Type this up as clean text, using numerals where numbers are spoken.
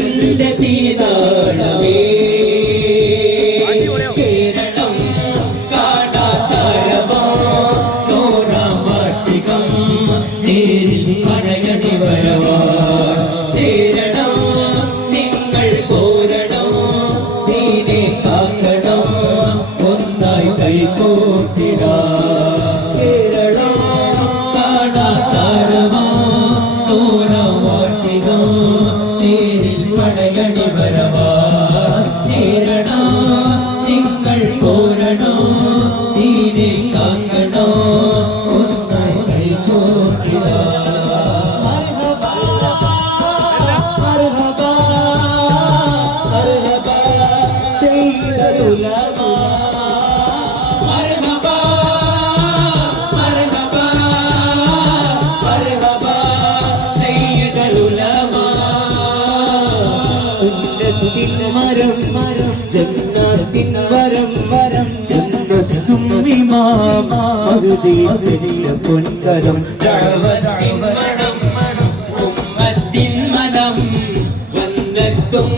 മനസ്സിന്റെ തീനാളമേ കേരളം കാണാത്തരവോ നൂറാം വാർഷികം നേരിൽ പറയണി വരവാ ചേരണം നിങ്ങൾ പോരണം നീനെ കാക്കണം ഒന്നായി കൈകോട്ടിടാ കേരളം കാണാത്തരവോ നൂറാം വാർഷികം നേരിൽ പറയണി വരവാ ചേരണം നിങ്ങൾ പോരണോ നീനെ കാക്കണോ ഒന്നായി കൈകോട്ടിടാ ജന്നാത്തിൻ വരം വരം ജന്നത്തും ഇമാം മഹദിയ പൊൻകരം ദഅവത്തിൻ മണം ഉമ്മത്തിൻ മനം വന്നെത്തും